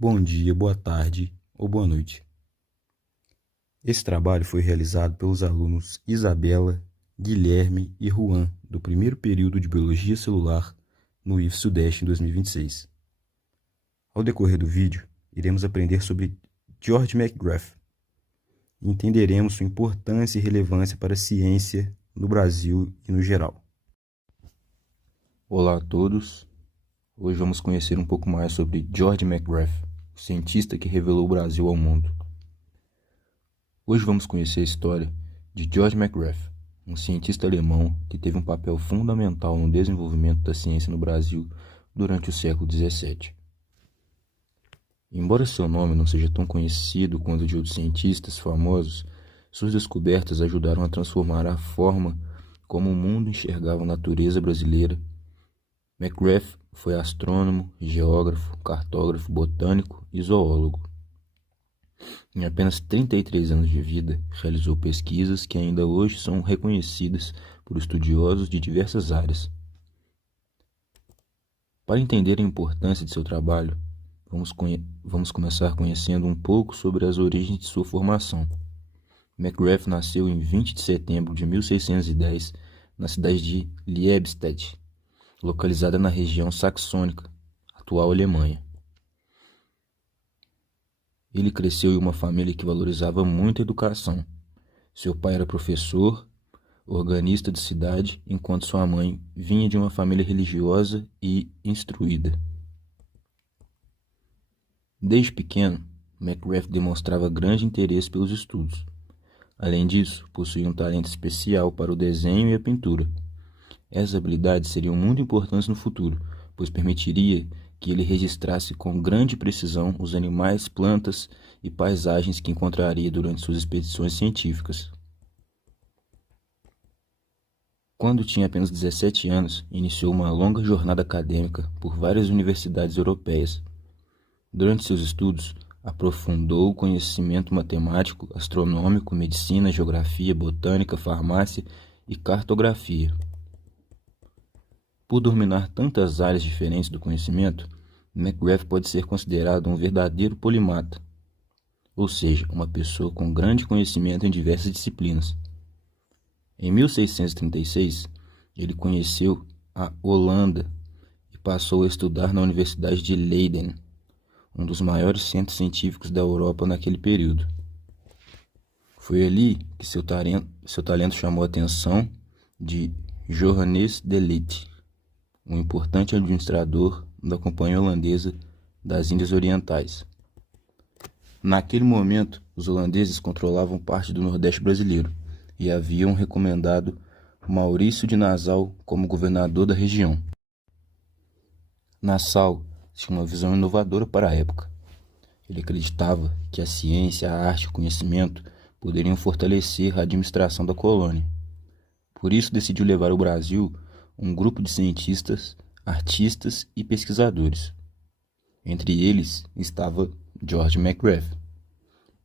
bom dia, boa tarde ou boa noite. Esse trabalho foi realizado pelos alunos Isabela, Guilherme e Juan, do primeiro período de Biologia Celular no IF Sudeste em 2026. Ao decorrer do vídeo, iremos aprender sobre George McGrath e entenderemos sua importância e relevância para a ciência no Brasil e no geral. Olá a todos! Hoje vamos conhecer um pouco mais sobre George McGrath, o cientista que revelou o Brasil ao mundo. Hoje vamos conhecer a história de George McGrath, um cientista alemão que teve um papel fundamental no desenvolvimento da ciência no Brasil durante o século XVII. Embora seu nome não seja tão conhecido quanto o de outros cientistas famosos, suas descobertas ajudaram a transformar a forma como o mundo enxergava a natureza brasileira. McGrath foi astrônomo, geógrafo, cartógrafo, botânico e zoólogo. Em apenas 33 anos de vida, realizou pesquisas que ainda hoje são reconhecidas por estudiosos de diversas áreas. Para entender a importância de seu trabalho, vamos começar conhecendo um pouco sobre as origens de sua formação. McGrath nasceu em 20 de setembro de 1610 na cidade de Liebstedt, localizada na região saxônica, atual Alemanha. Ele cresceu em uma família que valorizava muito a educação. Seu pai era professor, organista de cidade, enquanto sua mãe vinha de uma família religiosa e instruída. Desde pequeno, McGrath demonstrava grande interesse pelos estudos. Além disso, possuía um talento especial para o desenho e a pintura. Essas habilidades seriam muito importantes no futuro, pois permitiria que ele registrasse com grande precisão os animais, plantas e paisagens que encontraria durante suas expedições científicas. Quando tinha apenas 17 anos, iniciou uma longa jornada acadêmica por várias universidades europeias. Durante seus estudos, aprofundou o conhecimento matemático, astronômico, medicina, geografia, botânica, farmácia e cartografia. Por dominar tantas áreas diferentes do conhecimento, McGrath pode ser considerado um verdadeiro polimata, ou seja, uma pessoa com grande conhecimento em diversas disciplinas. Em 1636, ele conheceu a Holanda e passou a estudar na Universidade de Leiden, um dos maiores centros científicos da Europa naquele período. Foi ali que seu talento chamou a atenção de Johannes de Litte, um importante administrador da Companhia Holandesa das Índias Orientais. Naquele momento, os holandeses controlavam parte do Nordeste brasileiro e haviam recomendado Maurício de Nassau como governador da região. Nassau tinha uma visão inovadora para a época. Ele acreditava que a ciência, a arte e o conhecimento poderiam fortalecer a administração da colônia. Por isso decidiu levar ao Brasil um grupo de cientistas, artistas e pesquisadores. Entre eles estava George McGrath.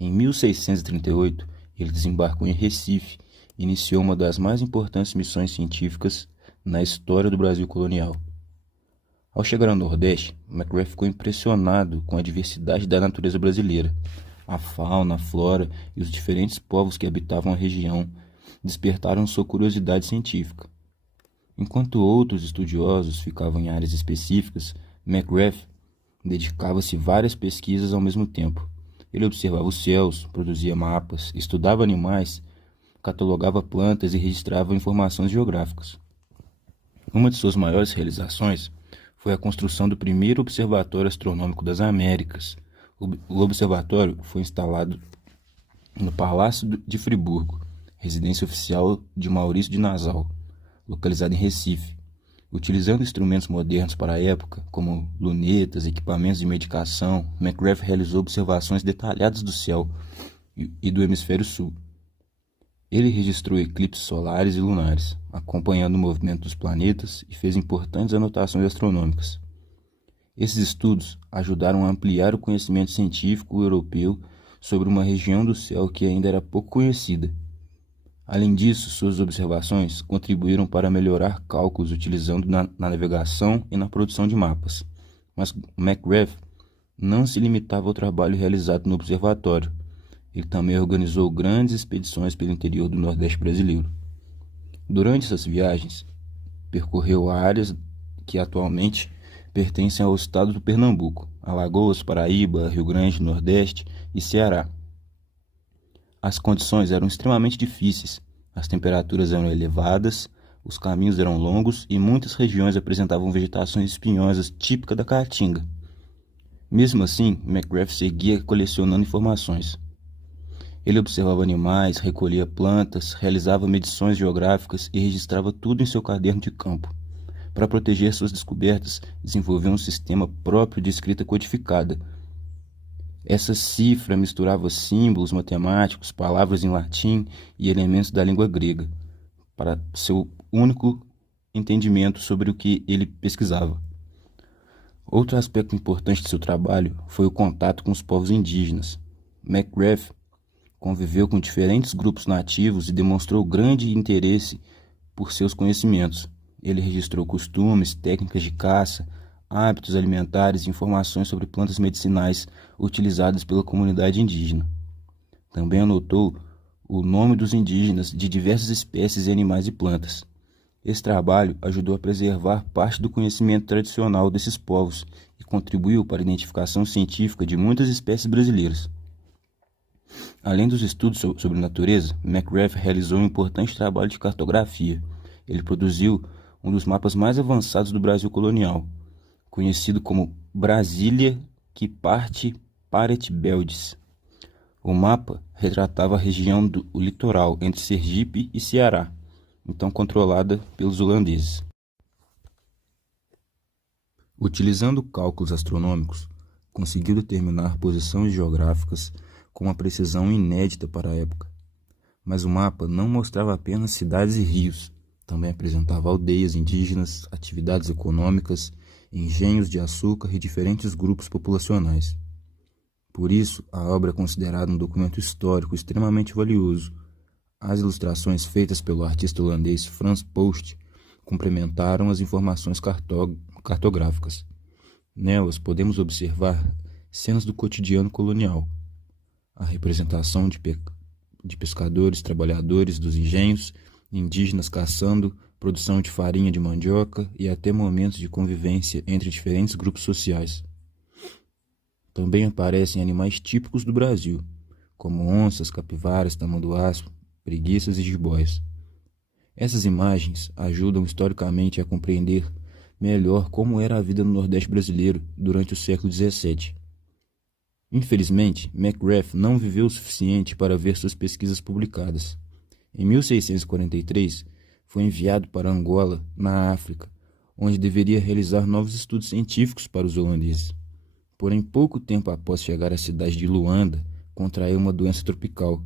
Em 1638, ele desembarcou em Recife e iniciou uma das mais importantes missões científicas na história do Brasil colonial. Ao chegar ao Nordeste, McGrath ficou impressionado com a diversidade da natureza brasileira. A fauna, a flora e os diferentes povos que habitavam a região despertaram sua curiosidade científica. Enquanto outros estudiosos ficavam em áreas específicas, McGrath dedicava-se a várias pesquisas ao mesmo tempo. Ele observava os céus, produzia mapas, estudava animais, catalogava plantas e registrava informações geográficas. Uma de suas maiores realizações foi a construção do primeiro Observatório Astronômico das Américas. O observatório foi instalado no Palácio de Friburgo, residência oficial de Maurício de Nassau, localizado em Recife. Utilizando instrumentos modernos para a época, como lunetas, equipamentos de medicação, McGrath realizou observações detalhadas do céu e do hemisfério sul. Ele registrou eclipses solares e lunares, acompanhando o movimento dos planetas e fez importantes anotações astronômicas. Esses estudos ajudaram a ampliar o conhecimento científico europeu sobre uma região do céu que ainda era pouco conhecida. Além disso, suas observações contribuíram para melhorar cálculos utilizando na navegação e na produção de mapas. Mas McGrath não se limitava ao trabalho realizado no observatório. Ele também organizou grandes expedições pelo interior do Nordeste brasileiro. Durante essas viagens, percorreu áreas que atualmente pertencem ao estado do Pernambuco, Alagoas, Paraíba, Rio Grande, Nordeste e Ceará. As condições eram extremamente difíceis, as temperaturas eram elevadas, os caminhos eram longos e muitas regiões apresentavam vegetações espinhosas típica da Caatinga. Mesmo assim, McGrath seguia colecionando informações. Ele observava animais, recolhia plantas, realizava medições geográficas e registrava tudo em seu caderno de campo. Para proteger suas descobertas, desenvolveu um sistema próprio de escrita codificada. Essa cifra misturava símbolos matemáticos, palavras em latim e elementos da língua grega, para seu único entendimento sobre o que ele pesquisava. Outro aspecto importante de seu trabalho foi o contato com os povos indígenas. McGrath conviveu com diferentes grupos nativos e demonstrou grande interesse por seus conhecimentos. Ele registrou costumes, técnicas de caça, hábitos alimentares e informações sobre plantas medicinais utilizadas pela comunidade indígena. Também anotou o nome dos indígenas de diversas espécies de animais e plantas. Esse trabalho ajudou a preservar parte do conhecimento tradicional desses povos e contribuiu para a identificação científica de muitas espécies brasileiras. Além dos estudos sobre natureza, McGrath realizou um importante trabalho de cartografia. Ele produziu um dos mapas mais avançados do Brasil colonial, conhecido como Brasília que parte Paret Beldes. O mapa retratava a região do litoral entre Sergipe e Ceará, então controlada pelos holandeses. Utilizando cálculos astronômicos, conseguiu determinar posições geográficas com uma precisão inédita para a época. Mas o mapa não mostrava apenas cidades e rios, também apresentava aldeias indígenas, atividades econômicas, engenhos de açúcar e diferentes grupos populacionais. Por isso, a obra é considerada um documento histórico extremamente valioso. As ilustrações feitas pelo artista holandês Frans Post complementaram as informações cartográficas. Nelas podemos observar cenas do cotidiano colonial, a representação de pescadores, trabalhadores dos engenhos, indígenas caçando, produção de farinha de mandioca e até momentos de convivência entre diferentes grupos sociais. Também aparecem animais típicos do Brasil, como onças, capivaras, tamanduás, preguiças e jiboias. Essas imagens ajudam historicamente a compreender melhor como era a vida no Nordeste brasileiro durante o século XVII. Infelizmente, McGrath não viveu o suficiente para ver suas pesquisas publicadas. Em 1643, foi enviado para Angola, na África, onde deveria realizar novos estudos científicos para os holandeses. Porém, pouco tempo após chegar à cidade de Luanda, contraiu uma doença tropical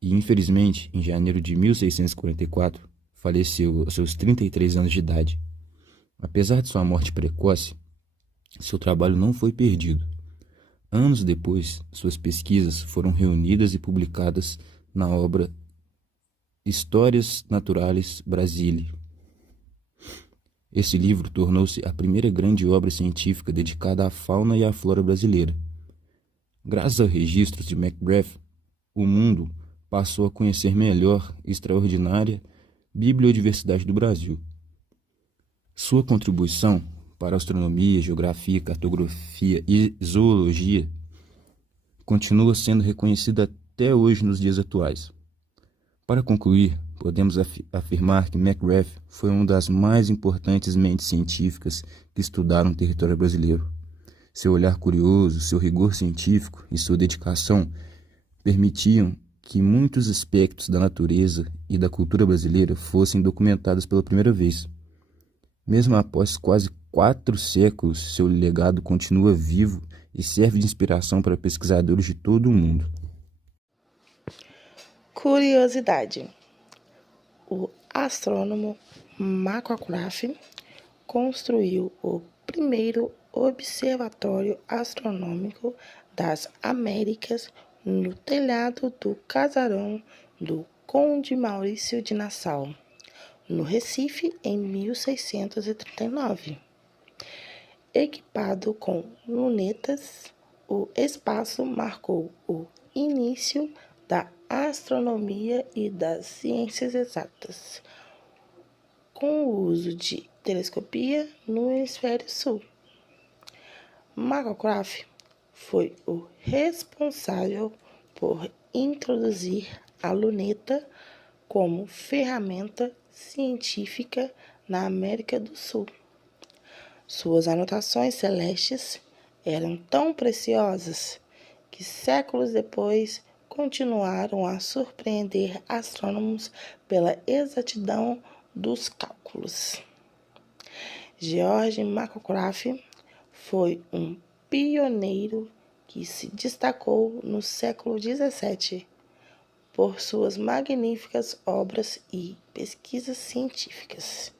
e, infelizmente, em janeiro de 1644, faleceu aos seus 33 anos de idade. Apesar de sua morte precoce, seu trabalho não foi perdido. Anos depois, suas pesquisas foram reunidas e publicadas na obra Histórias Naturalis Brasília. Esse livro tornou-se a primeira grande obra científica dedicada à fauna e à flora brasileira. Graças aos registros de McGrath, o mundo passou a conhecer melhor a extraordinária bibliodiversidade do Brasil. Sua contribuição para a astronomia, geografia, cartografia e zoologia continua sendo reconhecida até hoje nos dias atuais. Para concluir, podemos afirmar que McGrath foi uma das mais importantes mentes científicas que estudaram o território brasileiro. Seu olhar curioso, seu rigor científico e sua dedicação permitiam que muitos aspectos da natureza e da cultura brasileira fossem documentados pela primeira vez. Mesmo após quase 4 séculos, seu legado continua vivo e serve de inspiração para pesquisadores de todo o mundo. Curiosidade: o astrônomo McGrath construiu o primeiro observatório astronômico das Américas no telhado do casarão do Conde Maurício de Nassau, no Recife, em 1639. Equipado com lunetas, o espaço marcou o início da astronomia e das ciências exatas, com o uso de telescopia no hemisfério sul. Marcograph foi o responsável por introduzir a luneta como ferramenta científica na América do Sul. Suas anotações celestes eram tão preciosas que séculos depois continuaram a surpreender astrônomos pela exatidão dos cálculos. George Marcograph foi um pioneiro que se destacou no século XVII por suas magníficas obras e pesquisas científicas,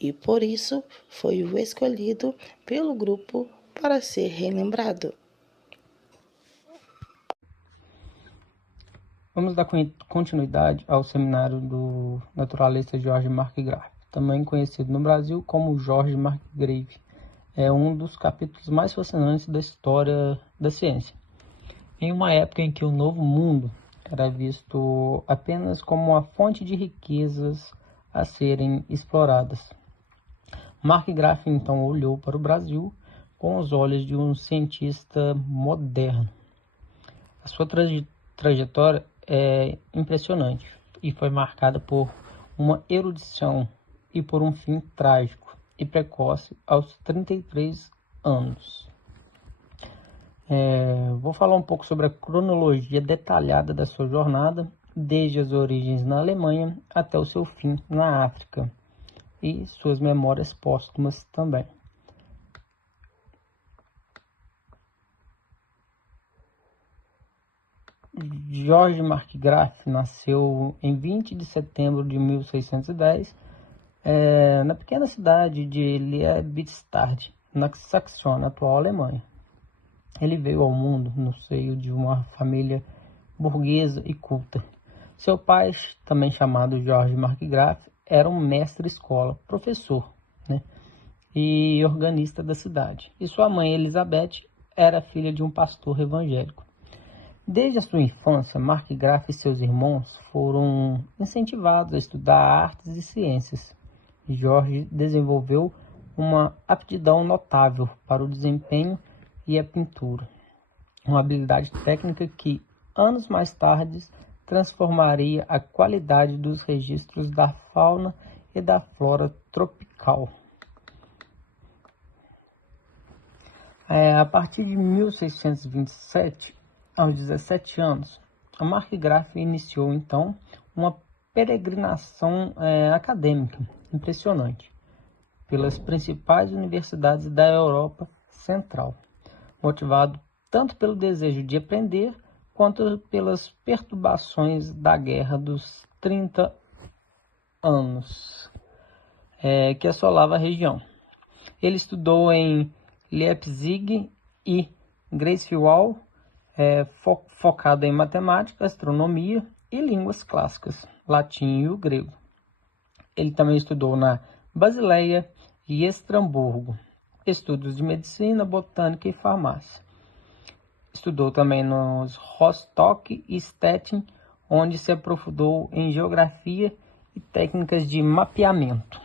e por isso foi o escolhido pelo grupo para ser relembrado. Vamos dar continuidade ao seminário do naturalista George Marcgrave, também conhecido no Brasil como George Marcgrave. É um dos capítulos mais fascinantes da história da ciência. Em uma época em que o Novo Mundo era visto apenas como uma fonte de riquezas a serem exploradas, Marcgrave então olhou para o Brasil com os olhos de um cientista moderno. A sua trajetória é impressionante e foi marcada por uma erudição e por um fim trágico e precoce aos 33 anos. Vou falar um pouco sobre a cronologia detalhada da sua jornada, desde as origens na Alemanha até o seu fim na África, e suas memórias póstumas também. George Marcgrave nasceu em 20 de setembro de 1610, na pequena cidade de Liebstadt, na Saxônia, atual Alemanha. Ele veio ao mundo no seio de uma família burguesa e culta. Seu pai, também chamado George Marcgrave, era um mestre-escola, professor, e organista da cidade. E sua mãe, Elizabeth, era filha de um pastor evangélico. Desde a sua infância, Marcgrave e seus irmãos foram incentivados a estudar artes e ciências. George desenvolveu uma aptidão notável para o desempenho e a pintura, uma habilidade técnica que, anos mais tarde, transformaria a qualidade dos registros da fauna e da flora tropical. A partir de 1627, aos 17 anos, a Marcgrave iniciou então uma peregrinação acadêmica impressionante pelas principais universidades da Europa Central, motivado tanto pelo desejo de aprender quanto pelas perturbações da Guerra dos 30 anos que assolava a região. Ele estudou em Leipzig e Greifswald, focado em matemática, astronomia e línguas clássicas, latim e o grego. Ele também estudou na Basileia e Estrasburgo, estudos de medicina, botânica e farmácia. Estudou também nos Rostock e Stettin, onde se aprofundou em geografia e técnicas de mapeamento.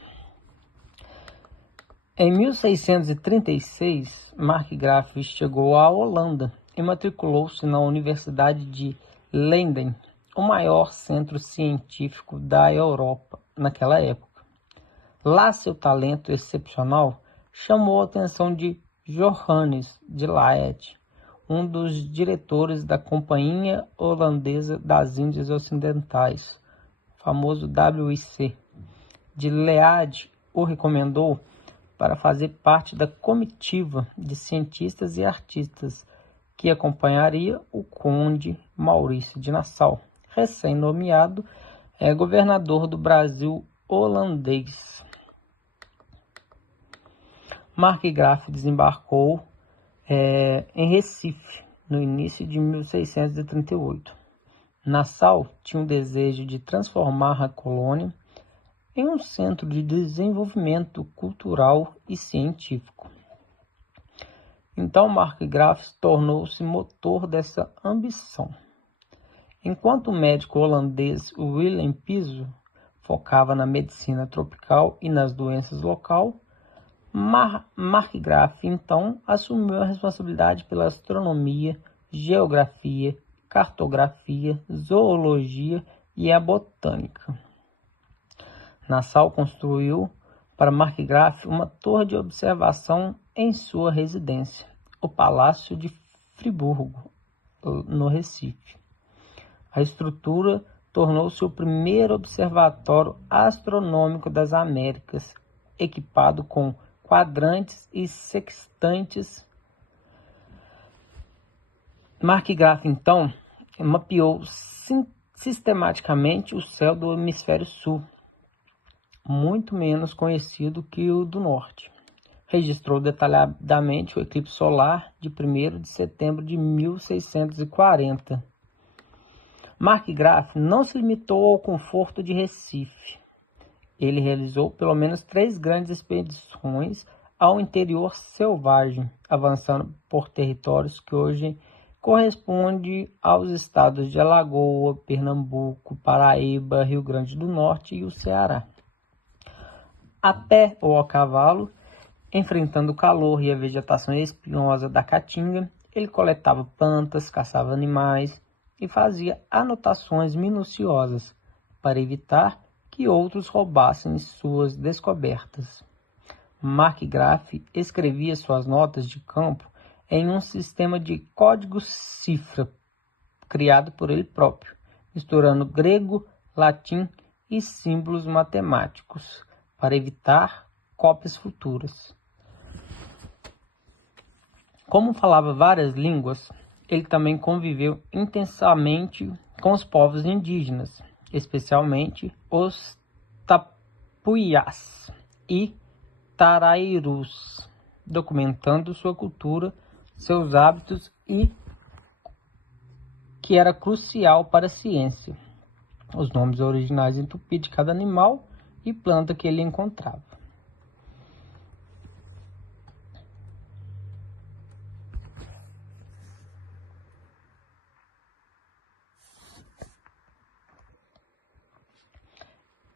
Em 1636, Marcgrave chegou à Holanda e matriculou-se na Universidade de Leiden, o maior centro científico da Europa naquela época. Lá, seu talento excepcional chamou a atenção de Johannes de Laet, um dos diretores da Companhia Holandesa das Índias Ocidentais, famoso WIC. De Laet o recomendou para fazer parte da comitiva de cientistas e artistas que acompanharia o conde Maurício de Nassau, recém-nomeado governador do Brasil holandês. Marcgrave desembarcou em Recife no início de 1638. Nassau tinha um desejo de transformar a colônia em um centro de desenvolvimento cultural e científico. Então Markgraaff tornou-se motor dessa ambição. Enquanto o médico holandês Willem Piso focava na medicina tropical e nas doenças locais, Markgraaff então assumiu a responsabilidade pela astronomia, geografia, cartografia, zoologia e a botânica. Nassau construiu para Markgraaff uma torre de observação em sua residência, o Palácio de Friburgo, no Recife. A estrutura tornou-se o primeiro observatório astronômico das Américas, equipado com quadrantes e sextantes. Markgraaff, então, mapeou sistematicamente o céu do hemisfério sul, muito menos conhecido que o do norte. Registrou detalhadamente o eclipse solar de 1º de setembro de 1640. Markgraaff não se limitou ao conforto de Recife. Ele realizou pelo menos 3 grandes expedições ao interior selvagem, avançando por territórios que hoje correspondem aos estados de Alagoas, Pernambuco, Paraíba, Rio Grande do Norte e o Ceará. A pé ou a cavalo, enfrentando o calor e a vegetação espinhosa da caatinga, ele coletava plantas, caçava animais e fazia anotações minuciosas para evitar que outros roubassem suas descobertas. Markgraaff escrevia suas notas de campo em um sistema de código-cifra criado por ele próprio, misturando grego, latim e símbolos matemáticos para evitar cópias futuras. Como falava várias línguas, ele também conviveu intensamente com os povos indígenas, especialmente os Tapuiás e Tarairus, documentando sua cultura, seus hábitos e que era crucial para a ciência, os nomes originais em tupi de cada animal e planta que ele encontrava.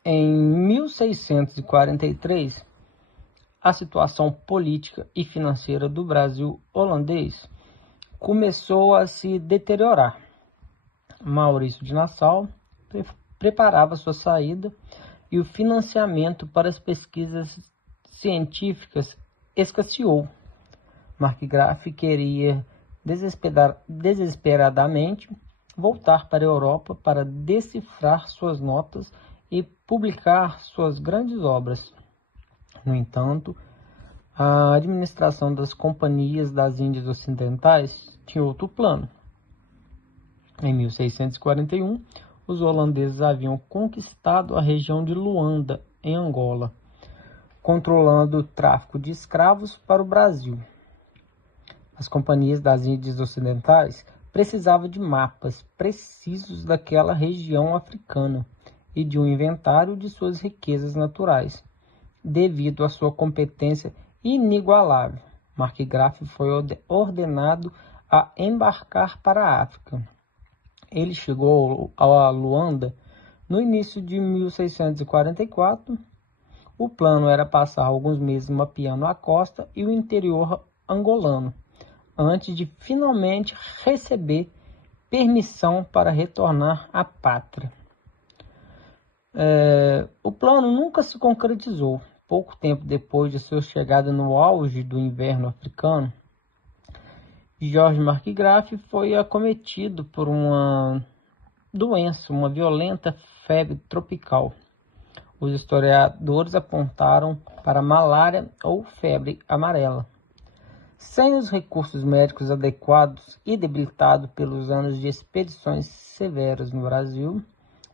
Em 1643, a situação política e financeira do Brasil holandês começou a se deteriorar. Maurício de Nassau preparava sua saída e o financiamento para as pesquisas científicas escasseou. Markgraaff queria desesperadamente voltar para a Europa para decifrar suas notas e publicar suas grandes obras. No entanto, a administração das companhias das Índias Ocidentais tinha outro plano. Em 1641, os holandeses haviam conquistado a região de Luanda, em Angola, controlando o tráfico de escravos para o Brasil. As companhias das Índias Ocidentais precisavam de mapas precisos daquela região africana e de um inventário de suas riquezas naturais. Devido à sua competência inigualável, Markgraaff foi ordenado a embarcar para a África. Ele chegou a Luanda no início de 1644. O plano era passar alguns meses mapeando a costa e o interior angolano, antes de finalmente receber permissão para retornar à pátria. O plano nunca se concretizou. Pouco tempo depois de sua chegada no auge do inverno africano, George Markgraaff foi acometido por uma doença, uma violenta febre tropical. Os historiadores apontaram para malária ou febre amarela. Sem os recursos médicos adequados e debilitado pelos anos de expedições severas no Brasil,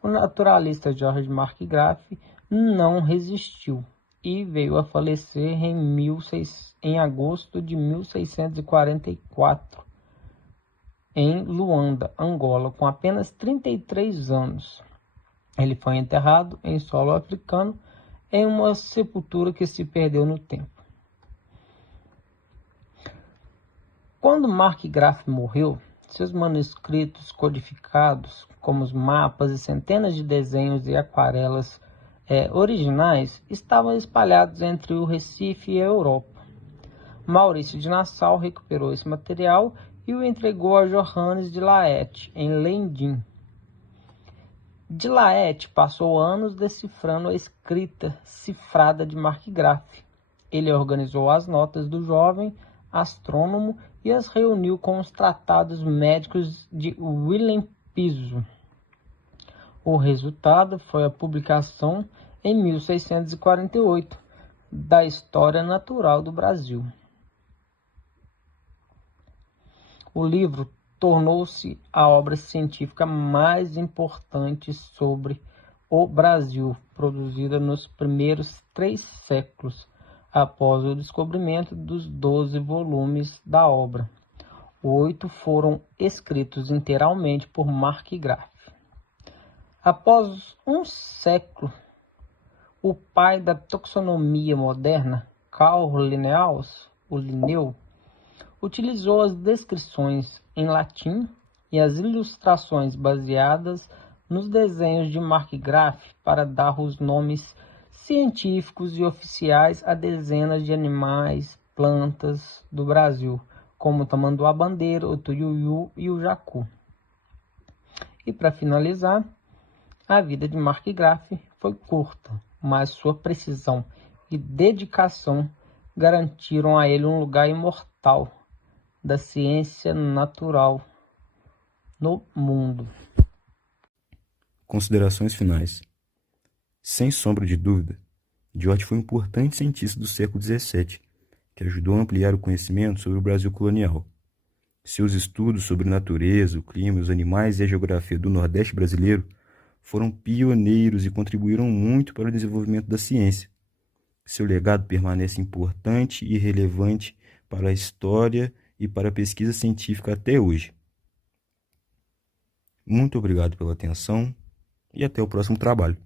o naturalista George Markgraaff não resistiu e veio a falecer em agosto de 1644, em Luanda, Angola, com apenas 33 anos. Ele foi enterrado em solo africano em uma sepultura que se perdeu no tempo. Quando Markgraf morreu, seus manuscritos codificados, como os mapas e centenas de desenhos e aquarelas originais, estavam espalhados entre o Recife e a Europa. Maurício de Nassau recuperou esse material e o entregou a Johannes de Laet, em Leyden. De Laet passou anos decifrando a escrita cifrada de Markgraf. Ele organizou as notas do jovem astrônomo e as reuniu com os tratados médicos de Willem Piso. O resultado foi a publicação, em 1648, da História Natural do Brasil. O livro tornou-se a obra científica mais importante sobre o Brasil, produzida nos primeiros 3 séculos, após o descobrimento dos 12 volumes da obra. 8 foram escritos inteiramente por Markgraf. Após um século, o pai da taxonomia moderna, Carl Linnaeus, o Linneu, utilizou as descrições em latim e as ilustrações baseadas nos desenhos de Markgraf para dar os nomes científicos e oficiais a dezenas de animais, plantas do Brasil, como o tamanduá-bandeira, o tuiuiu e o jacu. E para finalizar, a vida de Markgraf foi curta, mas sua precisão e dedicação garantiram a ele um lugar imortal da ciência natural no mundo. Considerações finais. Sem sombra de dúvida, George foi um importante cientista do século XVII, que ajudou a ampliar o conhecimento sobre o Brasil colonial. Seus estudos sobre natureza, o clima, os animais e a geografia do Nordeste brasileiro foram pioneiros e contribuíram muito para o desenvolvimento da ciência. Seu legado permanece importante e relevante para a história e para a pesquisa científica até hoje. Muito obrigado pela atenção e até o próximo trabalho.